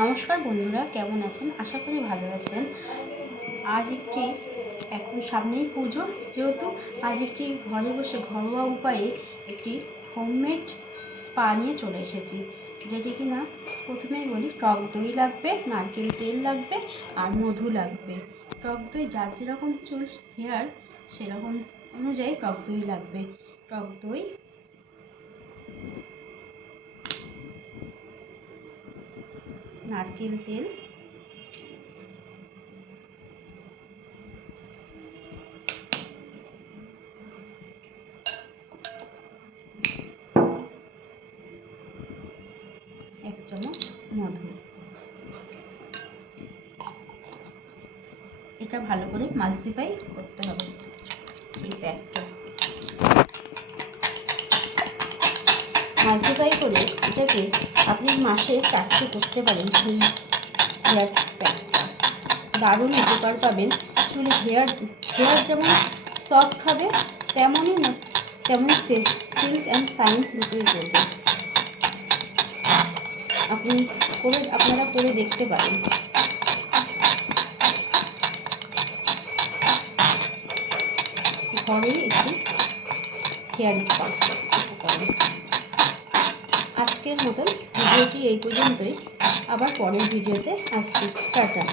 নমস্কার বন্ধুরা, কেমন আছেন? আশা করি ভালো আছেন। আজ এখন সামনেই পুজো, যেহেতু আজ একটি ঘরে বসে ঘরোয়া উপায়ে একটি হোমমেড স্পা নিয়ে চলে এসেছি, যেটি কিনা প্রথমেই বলি, টক দই লাগবে, নারকেল তেল লাগবে আর মধু লাগবে। টক দই যার যেরকম চুল হেয়ার সেরকম অনুযায়ী টক দই লাগবে। টক দই, নারকেল তেল, এক চামচ মধু। এটা ভালো করে মাল্টিপ্লাই করতে হবে। এই প্যাকটা মাল্টিপ্লাই করে এটাকে আপনি মাসে 4টে করতে পারেন। এই হেয়ার প্যাকটা দারুণ উপকার পাবেন। চুলে হেয়ার যেমন সফট হবে, তেমনই সিল্ক অ্যান্ড শাইন দুটোই করবে। আপনারা করে দেখতে পারেন। ঘরেই একটি হেয়ার স্পা উপকরণ। আজকের মতন ভিডিওটি এই পর্যন্তই। আবার পরের ভিডিওতে আসছি। টাটা।